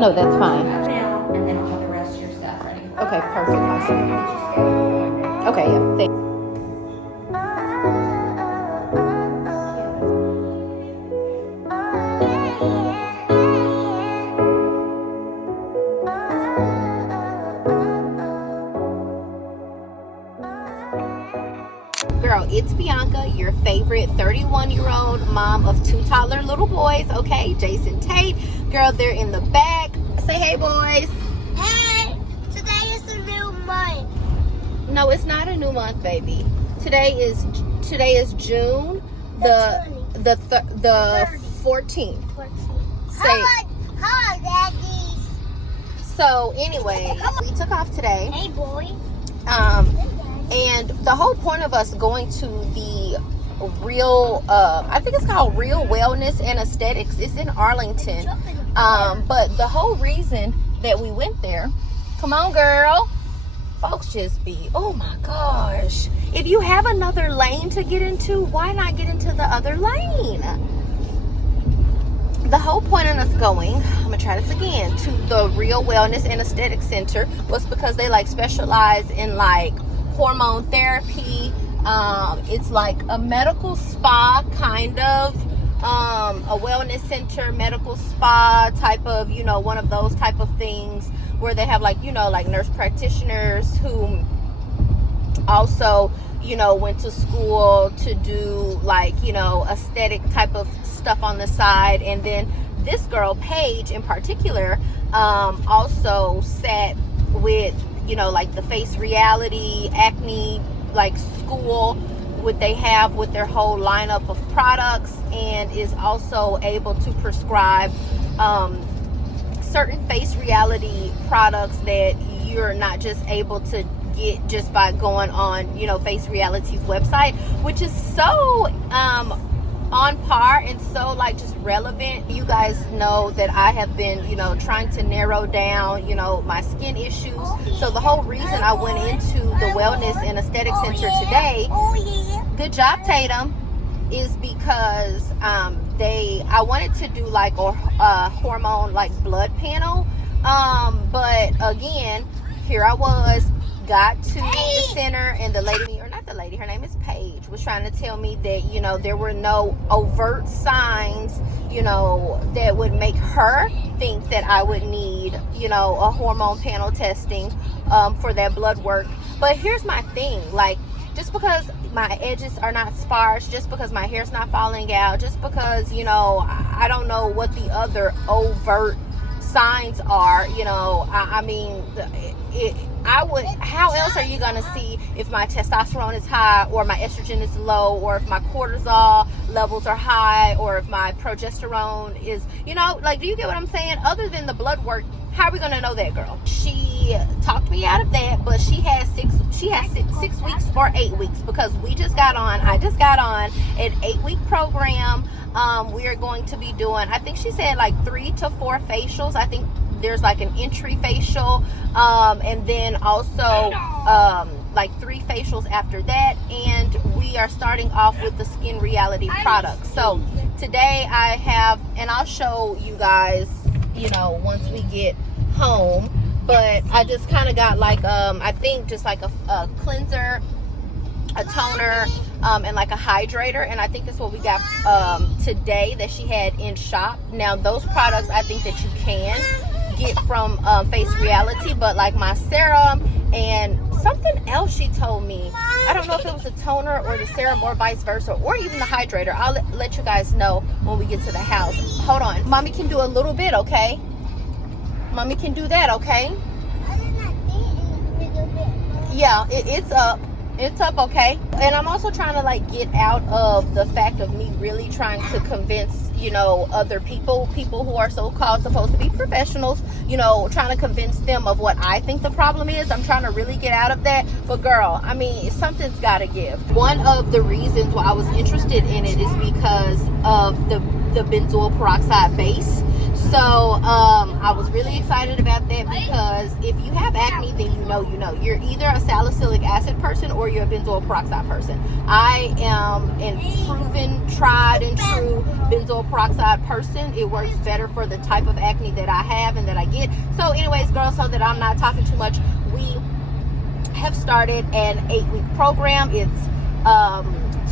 No, that's fine. Now, and then I'll have the rest of your stuff ready. Okay, perfect. Awesome. Okay, yeah. Thanks. Girl, it's Bianca, your favorite 31-year-old mom of 2 toddler little boys, okay? Jason, Tate. Girl, they're in the back. Say hey, boys. Hey, today is a new month. No, it's not a new month, baby. Today is June the 14th. 14. Say, Hi, Daddy. so anyway, we took off today. Hey, boy. And the whole point of us going to the Real, I think it's called Real Wellness and Aesthetics. It's in Arlington. But the whole reason that we went there, come on, girl. Folks just be, oh my gosh. If you have another lane to get into, why not get into the other lane? The whole point of us going, I'm gonna try this again, to the Real Wellness and Aesthetics Center was because they like specialize in like hormone therapy. It's like a medical spa kind of, a wellness center, medical spa type of, you know, one of those type of things where they have like, you know, like nurse practitioners who also, you know, went to school to do like, you know, aesthetic type of stuff on the side. And then this girl, Paige in particular, also sat with, you know, like the Face Reality acne like school what they have with their whole lineup of products, and is also able to prescribe certain Face Reality products that you're not just able to get just by going on, you know, Face Reality's website, which is so on par and so like just relevant. You guys know that I have been, you know, trying to narrow down, you know, my skin issues. So the whole reason I went into the Wellness and Aesthetic Center today, good job Tatum, is because I wanted to do like a hormone like blood panel, but again, here I was, got to the center, and the lady, or not the lady, her name is Paige, was trying to tell me that, you know, there were no overt signs, you know, that would make her think that I would need, you know, a hormone panel testing for that blood work. But here's my thing, like, just because my edges are not sparse, just because my hair's not falling out, just because, you know, I don't know what the other overt signs are, you know, I mean, how else are you gonna see if my testosterone is high or my estrogen is low, or if my cortisol levels are high, or if my progesterone is, you know, like, do you get what I'm saying? Other than the blood work, how are we gonna know that, girl? She talked me out of that, but she has 6 weeks or 8 weeks, because I just got on an 8-week program. We are going to be doing, I think she said like 3 to 4 facials. I think there's like an entry facial, and then also like 3 facials after that, and we are starting off with the Skin Reality products. So today I have, and I'll show you guys, you know, once we get home, but I just kind of got like I think just like a cleanser, a toner, and like a hydrator, and I think that's what we got today that she had in shop. Now those products I think that you can get from Face Reality, but like my serum and something else she told me, I don't know if it was a toner or the serum or vice versa, or even the hydrator. I'll let you guys know when we get to the house. Hold on, mommy can do a little bit, okay? Mommy can do that, okay? Yeah, it's up. It's up, okay? And I'm also trying to like get out of the fact of me really trying to convince, you know, other people who are so-called supposed to be professionals, you know, trying to convince them of what I think the problem is. I'm trying to really get out of that. But girl, I mean, something's got to give. One of the reasons why I was interested in it is because of the benzoyl peroxide base. So I was really excited about that because if you have acne, then you know you're either a salicylic acid person or you're a benzoyl peroxide person. I am a proven, tried and true benzoyl peroxide person. It works better for the type of acne that I have and that I get. So anyways, girls, so that I'm not talking too much, we have started an 8-week program. It's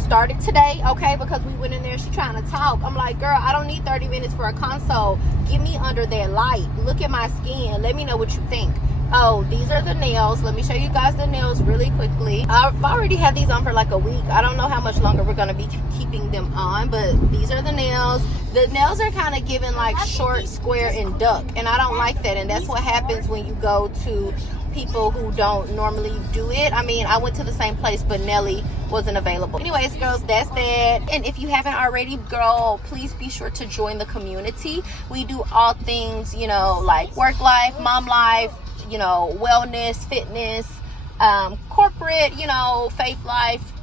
started today, okay, because we went in there, she's trying to talk. I'm like, girl, I don't need 30 minutes for a consult. Get me under that light, look at my skin, let me know what you think. Oh, these are the nails. Let me show you guys the nails really quickly. I've already had these on for like a week. I don't know how much longer we're going to be keeping them on, but these are the nails. The nails are kind of given like short, square, and duck, and I don't like that. And that's what happens when you go to people who don't normally do it. I mean, I went to the same place, but Nelly wasn't available. Anyways, girls, that's that. And if you haven't already, girl, please be sure to join the community. We do all things, you know, like work life, mom life, you know, wellness, fitness, corporate, you know, faith life,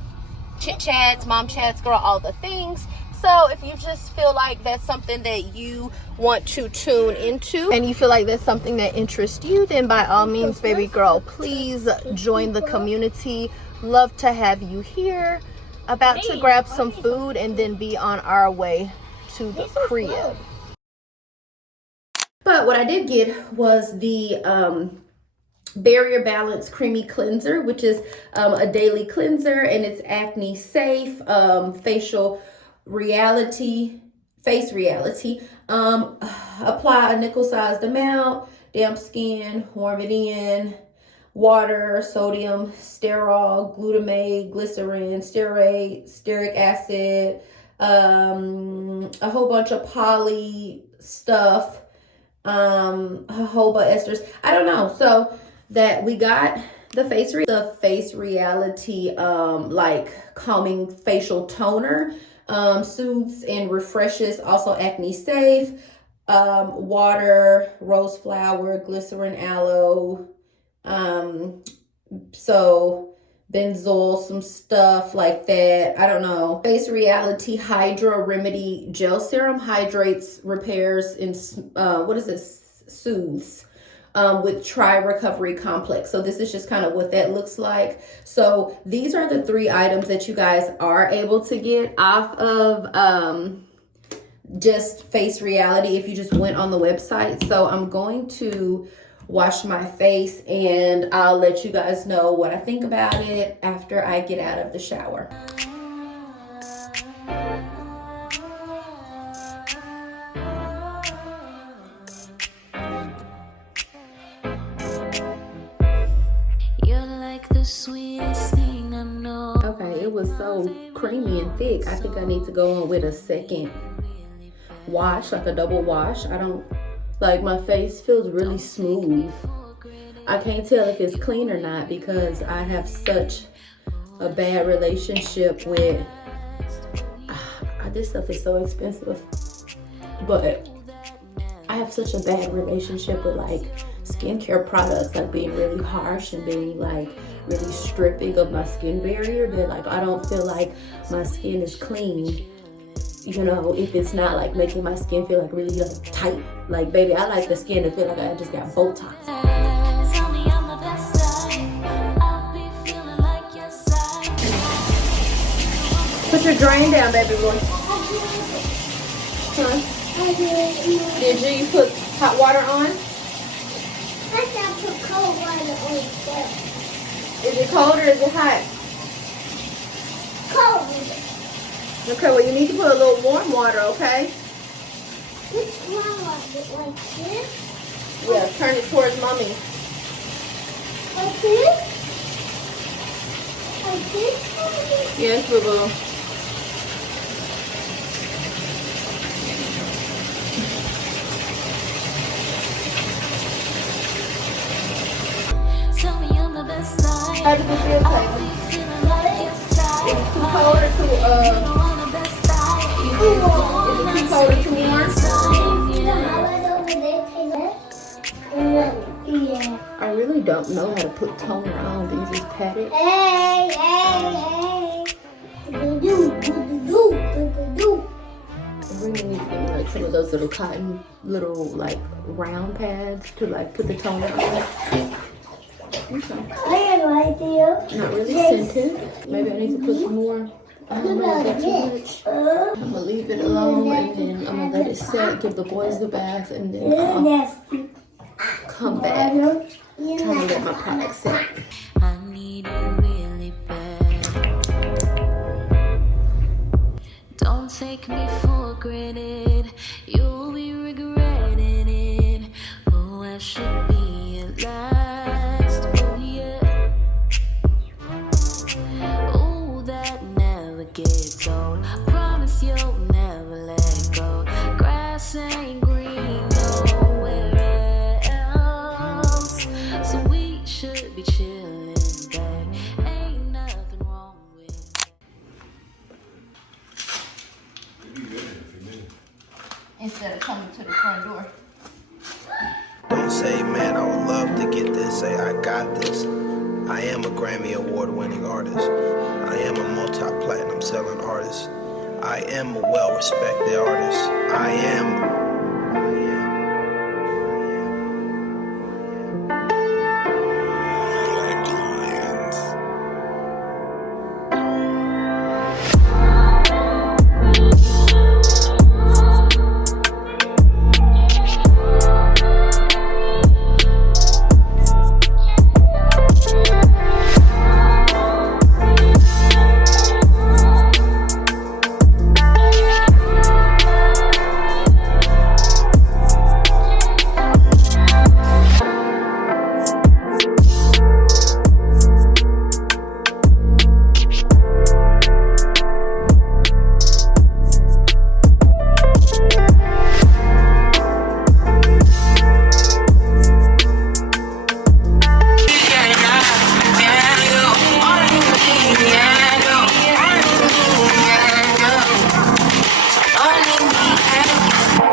chit chats, mom chats, girl, all the things. So if you just feel like that's something that you want to tune into and you feel like that's something that interests you, then by all means, baby girl, please join the community. Love to have you here. About to grab some food and then be on our way to the crib. But what I did get was the Barrier Balance Creamy Cleanser, which is a daily cleanser, and it's acne safe, face reality. Apply a nickel-sized amount, damp skin, warm it in, water, sodium, sterol, glutamate, glycerin, stearate, stearic acid, a whole bunch of poly stuff, jojoba esters. I don't know. So that we got the face reality like calming facial toner, soothes and refreshes, also acne safe, water, rose flower, glycerin, aloe, so benzoyl, some stuff like that. I don't know. Face Reality Hydro Remedy Gel Serum hydrates, repairs, and soothes with Tri Recovery Complex. So this is just kind of what that looks like. So these are the 3 items that you guys are able to get off of just Face Reality if you just went on the website. So I'm going to wash my face and I'll let you guys know what I think about it after I get out of the shower. You're like the sweetest thing I know. Okay, it was so creamy and thick. I think I need to go on with a second wash, like a double wash. I don't like, my face feels really smooth. I can't tell if it's clean or not because I have such a bad relationship with this stuff is so expensive, but I have such a bad relationship with like skincare products, like being really harsh and being like really stripping of my skin barrier, that like I don't feel like my skin is clean, you know, if it's not like making my skin feel like really like tight. Like, baby, I like the skin to feel like I just got Botox. Tell me I'm the best side. I'll be feeling like your side. Put your drain down, baby boy. Huh? Did you put hot water on? First I put cold water on first. Is it cold or is it hot? Cold. Okay, well, you need to put a little warm water, okay? Which one was it? Like this? Yeah, turn it towards mommy. Like this? Like this, mommy? Yes, boo-boo. Tell me I'm the best side. How does it feel, I'll Taylor? be feeling too cold or too Yeah. I really don't know how to put toner on. These is padded. Hey, hey, hey. Do. I really need to get me like some of those little cotton, little like round pads to like put the toner on. Okay. I have an idea. Not really scented. Maybe I need to put some more. I don't know if that's too much. I'm gonna leave it alone and then I'm gonna let it set, give the boys the bath, and then come back. Trying to let my product set. I need it really bad. Don't take me for granted. You'll be regretting it. Oh, I should be at last. Oh, yeah. Oh, that never gets old. Promise you'll never let go. Grass ain't green nowhere else. So we should be chilling back. Ain't nothing wrong with that. Instead of coming to the front door. Don't say, man, I would love to get this. Say, I got this. I am a Grammy Award-winning artist. I am a multi-platinum selling artist. I am a well-respected artist. I am.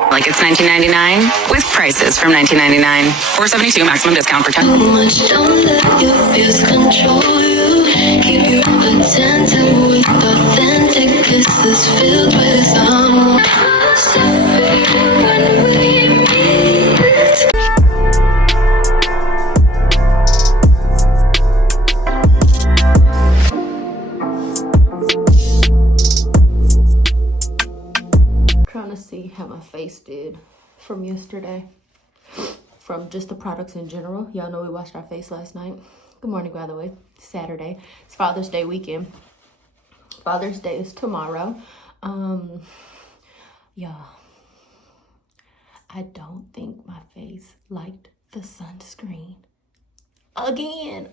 Like it's $19.99 with prices from $19.99. $4.72 maximum discount for 10. Too much, don't let your fears control you. Keep you attentive with authentic kisses filled with when we meet. Trying to see how my face did from yesterday. From just the products in general. Y'all know we washed our face last night. Good morning, by the way. Saturday. It's Father's Day weekend. Father's Day is tomorrow. Y'all, I don't think my face liked the sunscreen. Again.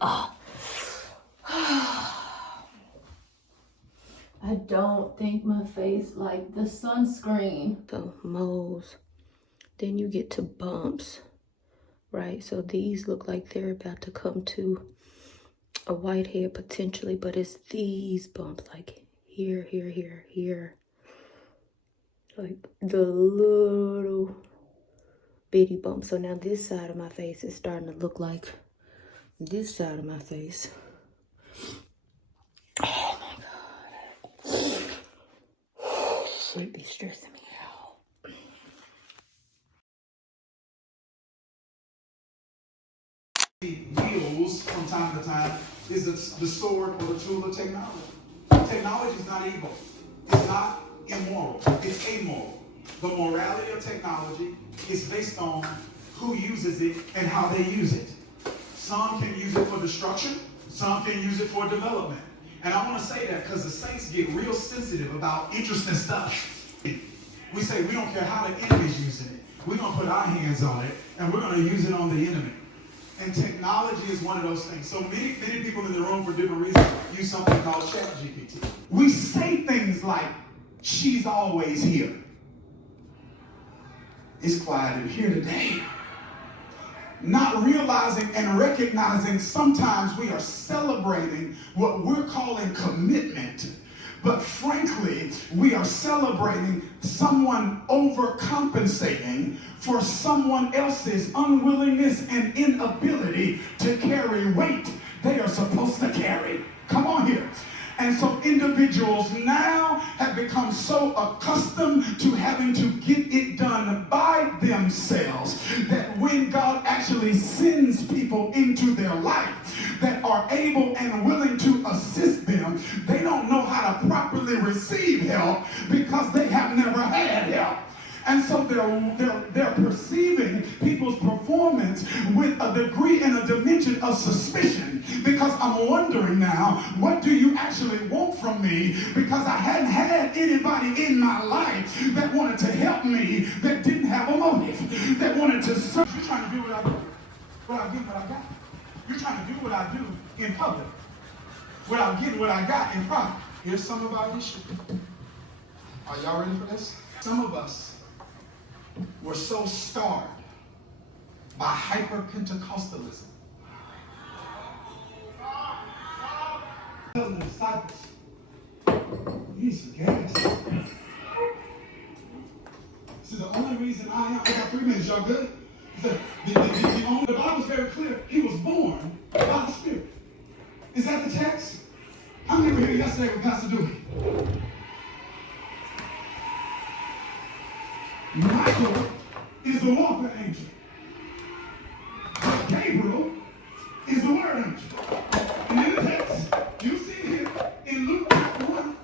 I don't think my face liked the sunscreen. So moles. Then you get to bumps, right? So these look like they're about to come to a whitehead potentially, but it's these bumps, like here, here, here, here. Like the little bitty bump. So now this side of my face is starting to look like this side of my face. Oh my God. Sleep be stressing me out. Wheels from time to time is the sword or the tool of technology. Technology is not evil. It's not immoral. It's amoral. The morality of technology is based on who uses it and how they use it. Some can use it for destruction. Some can use it for development. And I want to say that because the saints get real sensitive about interesting stuff. We say we don't care how the enemy's using it. We're going to put our hands on it and we're going to use it on the enemy. And technology is one of those things. So many people in the room for different reasons use something called ChatGPT. We say things like, she's always here. It's quiet in here today. not realizing and recognizing sometimes we are celebrating what we're calling commitment. But frankly, we are celebrating someone overcompensating for someone else's unwillingness and inability to carry weight they are supposed to carry. Come on here. And so individuals now have become so accustomed to having to get it done by themselves that when God actually sends people into their life that are able and willing to assist them, they don't know how to properly receive help because they have never had help. And so they're perceiving people's performance with a degree and a dimension of suspicion, because I'm wondering now, what do you actually want from me? Because I hadn't had anybody in my life that wanted to help me, that didn't have a motive, that wanted to serve. You're trying to do what I do, what I got. You're trying to do what I do in public, without getting what I got in private. Here's some of our issue. Are y'all ready for this? Some of us were so scarred by hyper-Pentecostalism. Telling the disciples, you need some gas. See, the only reason I got 3 minutes, y'all good? The Bible's very clear. He was born by the Spirit. Is that the text? How many were here yesterday with Pastor Dewey? Michael is the warfare angel. But Gabriel is the word angel. And in the text, you see here in Luke chapter 1.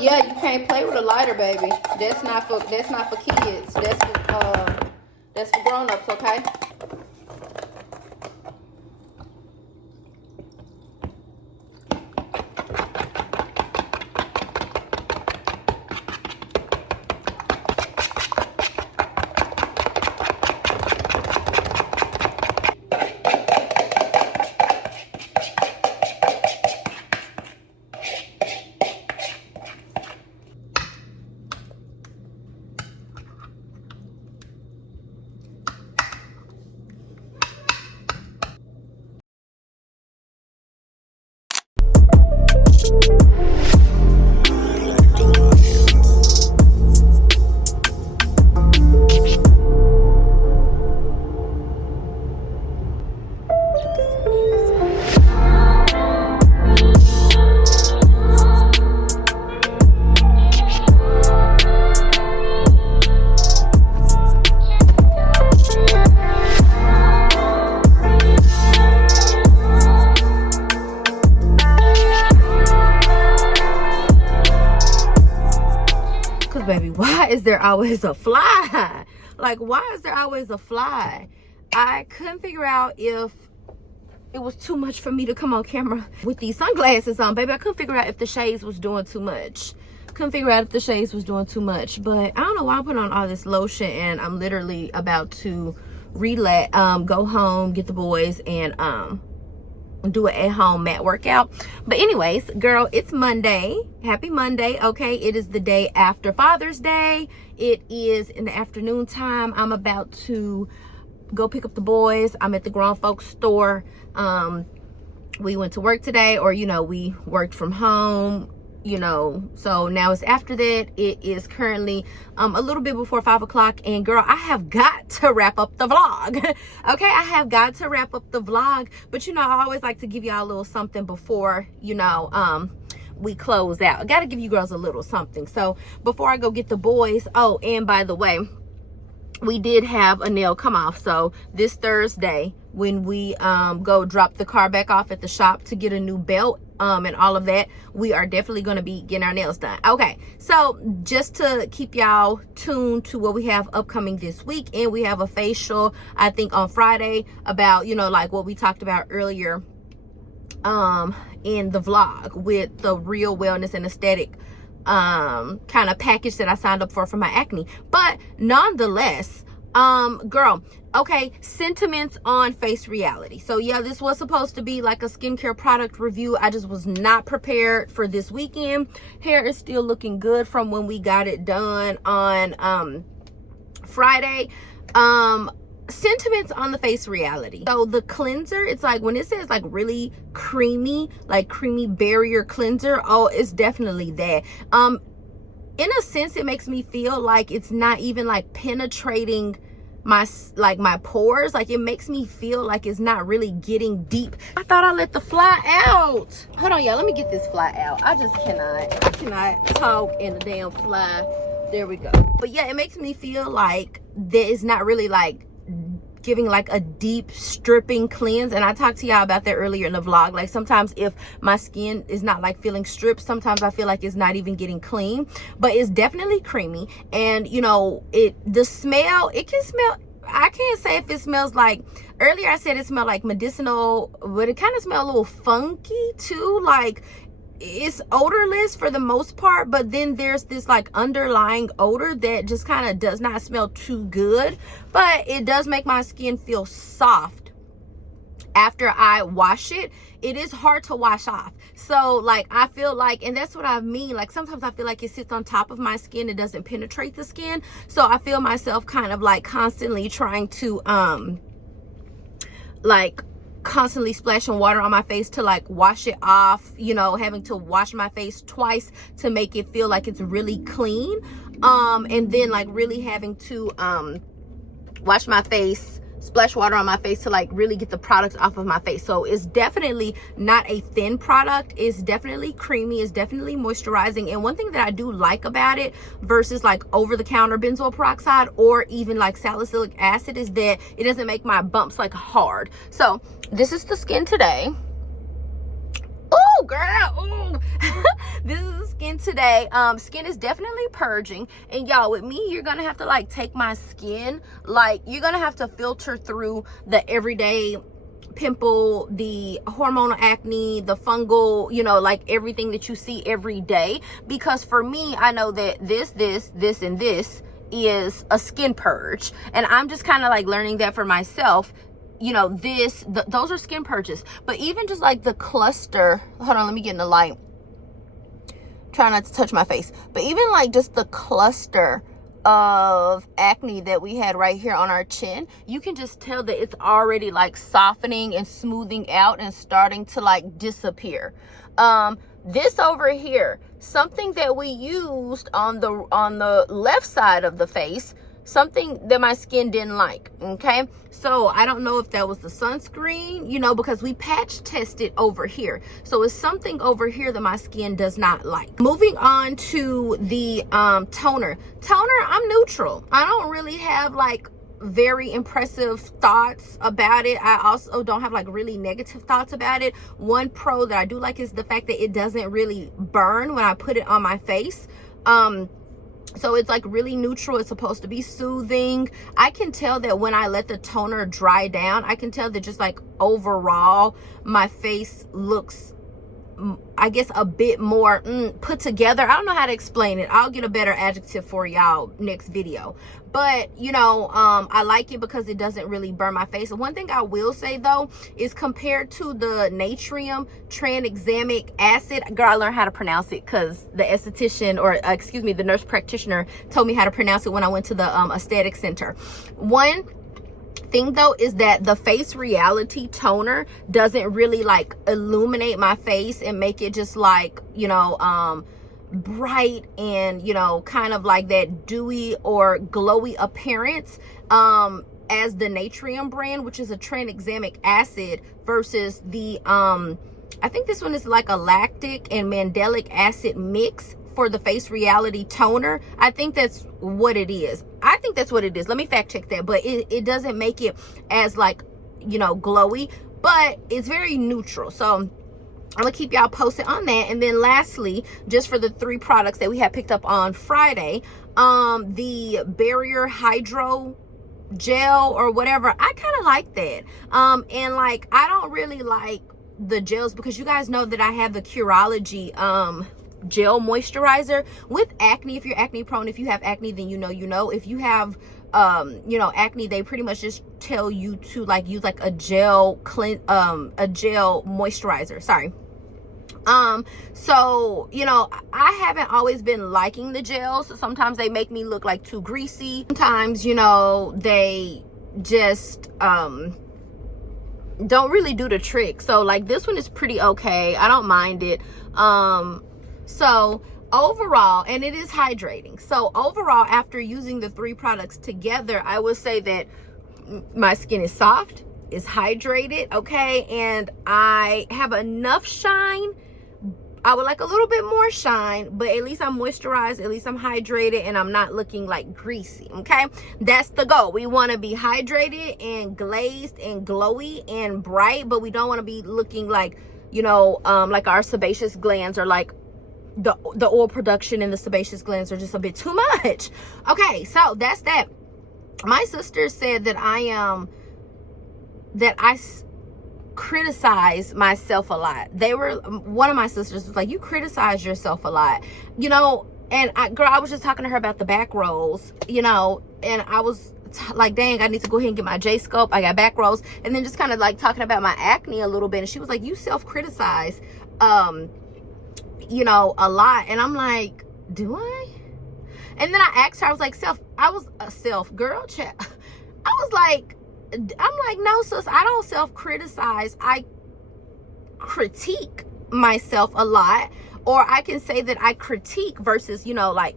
Yeah, you can't play with a lighter, baby. That's not for kids. That's for grown-ups, okay? Baby, why is there always a fly? Like, why is there always a fly? I couldn't figure out if it was too much for me to come on camera with these sunglasses on, baby. I couldn't figure out if the shades was doing too much. But I don't know why I put on all this lotion, and I'm literally about to go home, get the boys, and do an at-home mat workout. But anyways, girl, it's Monday. Happy Monday. Okay, it is the day after Father's Day. It is in the afternoon time. I'm about to go pick up the boys. I'm at the grown folks store. We went to work today, or we worked from home, so now it's after that. It is currently a little bit before 5 o'clock, and girl, I have got to wrap up the vlog. Okay, I have got to wrap up the vlog, but I always like to give y'all a little something before we close out. I gotta give you girls a little something. So before I go get the boys, oh, and by the way, we did have a nail come off. So this Thursday, when we go drop the car back off at the shop to get a new belt and all of that, we are definitely going to be getting our nails done. Okay, so just to keep y'all tuned to what we have upcoming this week, and we have a facial, I think, on Friday about, you know, like what we talked about earlier in the vlog with the Real Wellness and Aesthetic kind of package that I signed up for my acne. But nonetheless, girl, okay, sentiments on Face Reality. So yeah, this was supposed to be like a skincare product review. I just was not prepared for this weekend. Hair is still looking good from when we got it done on Friday. Sentiments on the Face Reality. So the cleanser, it's like when it says like really creamy, like creamy barrier cleanser, oh, it's definitely that. In a sense, it makes me feel like it's not even like penetrating my pores. Like it makes me feel like it's not really getting deep. I thought I let the fly out. Hold on, y'all, let me get this fly out. I cannot talk in the damn fly. There we go. But yeah, it makes me feel like there is not really like giving like a deep stripping cleanse. And I talked to y'all about that earlier in the vlog. Like sometimes if my skin is not like feeling stripped, sometimes I feel like it's not even getting clean. But it's definitely creamy, and you know, the smell, it can smell, I can't say if it smells like, earlier I said it smelled like medicinal, but it kind of smells a little funky too. Like it's odorless for the most part, but then there's this like underlying odor that just kind of does not smell too good, but it does make my skin feel soft after I wash it. It is hard to wash off. So like I feel like, and that's what I mean, like sometimes I feel like it sits on top of my skin, it doesn't penetrate the skin. So I feel myself kind of like constantly trying to like constantly splashing water on my face to like wash it off, you know, having to wash my face twice to make it feel like it's really clean, and then like really having to wash my face, splash water on my face to like really get the product off of my face. So it's definitely not a thin product. It's definitely creamy. It's definitely moisturizing. And one thing that I do like about it versus like over-the-counter benzoyl peroxide or even like salicylic acid is that it doesn't make my bumps like hard. So this is the skin today. Oh girl, ooh. This is the skin today. Skin is definitely purging, and y'all, with me, you're gonna have to like take my skin, like you're gonna have to filter through the everyday pimple, the hormonal acne, the fungal, you know, like everything that you see every day, because for me, I know that this and this is a skin purge, and I'm just kind of like learning that for myself. You know, those are skin purges. But even just like the cluster, hold on, let me get in the light, try not to touch my face, but even like just the cluster of acne that we had right here on our chin, you can just tell that it's already like softening and smoothing out and starting to like disappear. This over here, something that we used on the left side of the face, something that my skin didn't like, okay? So I don't know if that was the sunscreen, you know, because we patch tested over here. So it's something over here that my skin does not like. Moving on to the toner. Toner, I'm neutral. I don't really have like very impressive thoughts about it. I also don't have like really negative thoughts about it. One pro that I do like is the fact that it doesn't really burn when I put it on my face. So it's like really neutral. It's supposed to be soothing. I can tell that when I let the toner dry down, I can tell that just like overall my face looks, I guess, a bit more put together. I don't know how to explain it. I'll get a better adjective for y'all next video. But you know, I like it because it doesn't really burn my face. One thing I will say though is compared to the natrium tranexamic acid, girl, I learned how to pronounce it because the esthetician, or excuse me, the nurse practitioner told me how to pronounce it when I went to the aesthetic center. One thing though is that the Face Reality toner doesn't really like illuminate my face and make it just like, you know, bright and, you know, kind of like that dewy or glowy appearance as the Natrium brand, which is a tranexamic acid, versus the I think this one is like a lactic and mandelic acid mix for the Face Reality toner. I think that's what it is. Let me fact check that, but it doesn't make it as like, you know, glowy, but it's very neutral. So I'm gonna keep y'all posted on that. And then lastly, just for the 3 products that we had picked up on Friday, the Barrier Hydro Gel or whatever, I kind of like that. And like, I don't really like the gels because you guys know that I have the Curology gel moisturizer with acne. If you're acne prone, if you have acne, then you know. If you have you know, acne, they pretty much just tell you to like use like a gel moisturizer. Sorry. So, you know, I haven't always been liking the gels. Sometimes they make me look like too greasy. Sometimes, you know, they just don't really do the trick. So like this one is pretty okay. I don't mind it. So overall, and it is hydrating. So overall, after using the 3 products together, I would say that my skin is soft, is hydrated, okay, and I have enough shine. I would like a little bit more shine, but at least I'm moisturized, at least I'm hydrated, and I'm not looking like greasy, okay? That's the goal. We want to be hydrated and glazed and glowy and bright, but we don't want to be looking like, you know, like our sebaceous glands are like, the oil production in the sebaceous glands are just a bit too much. Okay, so that's that. My sister said that I criticize myself a lot. One of my sisters was like, you criticize yourself a lot, you know. And I was just talking to her about the back rolls, you know, and I was like, dang, I need to go ahead and get my J-scope. I got back rolls. And then just kind of like talking about my acne a little bit, and she was like, you self-criticize you know, a lot. And I'm like, do I? And then I asked her, I was like, girl chat. I'm like, no, sis, I don't self-criticize. I critique myself a lot. Or I can say that I critique versus, you know, like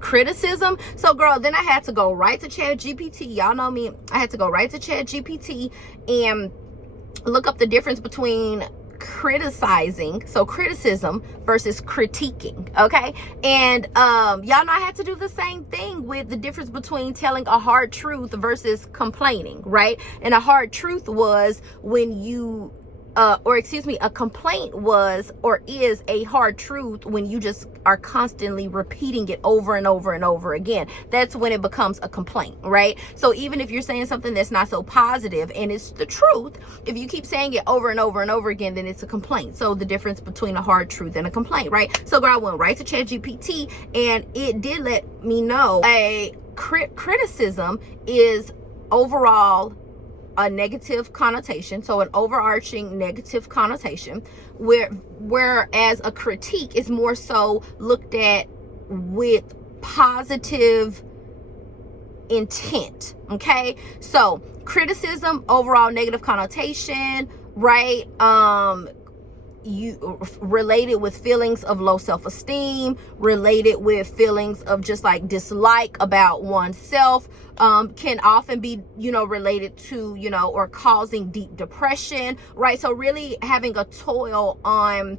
criticism. So girl, then I had to go right to ChatGPT. Y'all know me. I had to go right to ChatGPT and look up the difference between criticizing, so criticism versus critiquing, okay? And y'all know I had to do the same thing with the difference between telling a hard truth versus complaining, right? And a hard truth was when you a complaint was or is a hard truth when you just are constantly repeating it over and over and over again. That's when it becomes a complaint, right? So even if you're saying something that's not so positive and it's the truth, if you keep saying it over and over and over again, then it's a complaint. So the difference between a hard truth and a complaint, right? So girl, I went right to ChatGPT and it did let me know a criticism is overall a negative connotation, so an overarching negative connotation, whereas a critique is more so looked at with positive intent, okay? So criticism, overall negative connotation, right? You related with feelings of low self-esteem, related with feelings of just like dislike about oneself, can often be, you know, related to, you know, or causing deep depression, right? So really having a toil on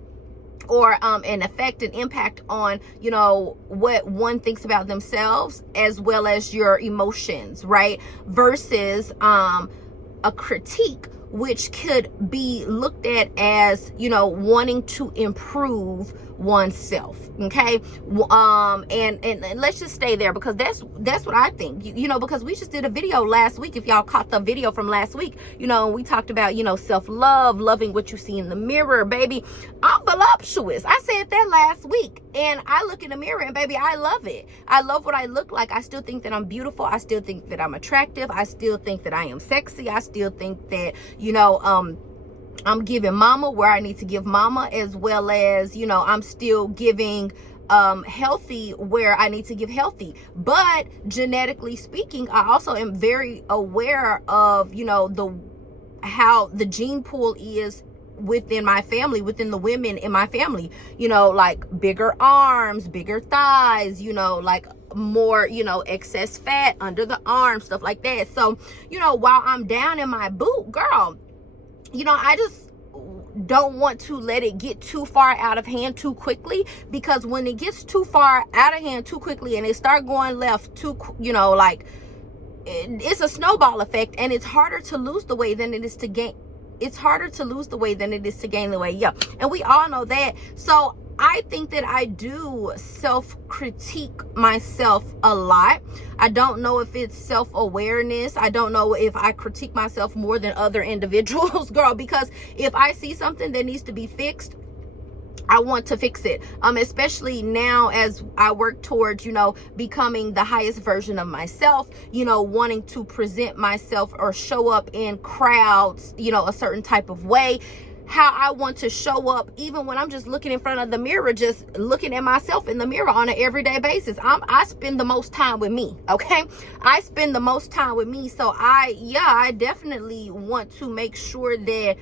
or an effect and impact on, you know, what one thinks about themselves as well as your emotions, right? Versus a critique, which could be looked at as, you know, wanting to improve oneself, okay? And let's just stay there, because that's what I think, you know, because we just did a video last week. If y'all caught the video from last week, you know, we talked about, you know, self-love, loving what you see in the mirror. Baby, I'm voluptuous. I said that last week, and I look in the mirror and baby, I love it. I love what I look like. I still think that I'm beautiful. I still think that I'm attractive. I still think that I am sexy. I still think that, you know, I'm giving mama where I need to give mama, as well as, you know, I'm still giving healthy where I need to give healthy. But genetically speaking, I also am very aware of, you know, how the gene pool is within my family, within the women in my family, you know, like bigger arms, bigger thighs, you know, like more, you know, excess fat under the arm, stuff like that. So, you know, while I'm down in my boot, girl, you know, I just don't want to let it get too far out of hand too quickly, because when it gets too far out of hand too quickly and it start going left too, you know, like, it's a snowball effect, and it's harder to lose the weight than it is to gain. It's harder to lose the weight than it is to gain the weight. Yeah, and we all know that. So I think that I do self-critique myself a lot. I don't know if it's self-awareness. I don't know if I critique myself more than other individuals, girl, because if I see something that needs to be fixed, I want to fix it. Especially now as I work towards, you know, becoming the highest version of myself, you know, wanting to present myself or show up in crowds, you know, a certain type of way. How I want to show up even when I'm just looking in front of the mirror, just looking at myself in the mirror on an everyday basis. I spend the most time with me, okay? I spend the most time with me. So I definitely want to make sure that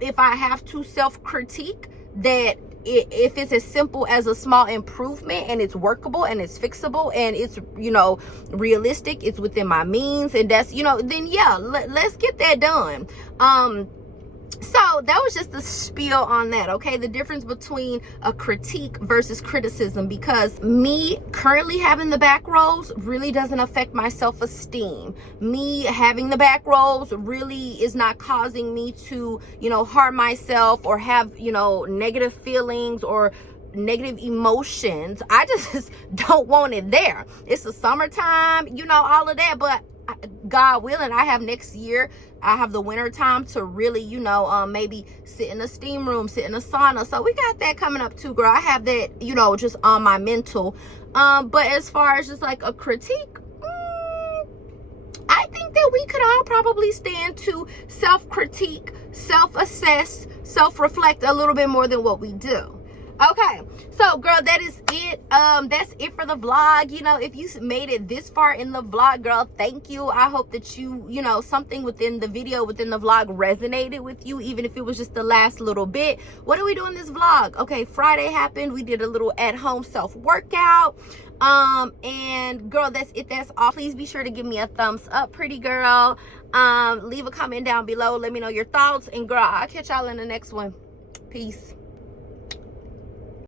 if I have to self-critique, that if it's as simple as a small improvement and it's workable and it's fixable and it's, you know, realistic, it's within my means, and that's, you know, then yeah, let's get that done. So that was just the spiel on that, okay? The difference between a critique versus criticism, because me currently having the back rolls really doesn't affect my self-esteem. Me having the back rolls really is not causing me to, you know, harm myself or have, you know, negative feelings or negative emotions. I just don't want it there. It's the summertime, you know, all of that, but God willing, I have next year, I have the winter time to really, you know, maybe sit in a steam room, sit in a sauna. So we got that coming up too, girl. I have that, you know, just on my mental. But as far as just like a critique, I think that we could all probably stand to self-critique, self-assess, self-reflect a little bit more than what we do. Okay, so girl, that is it. That's it for the vlog. You know, if you made it this far in the vlog, girl, thank you. I hope that you know, something within the video, within the vlog resonated with you, even if it was just the last little bit. What do we do in this vlog? Okay, Friday happened. We did a little at-home self-workout. And girl, that's it. That's all. Please be sure to give me a thumbs up, pretty girl. Leave a comment down below. Let me know your thoughts. And girl, I'll catch y'all in the next one. Peace.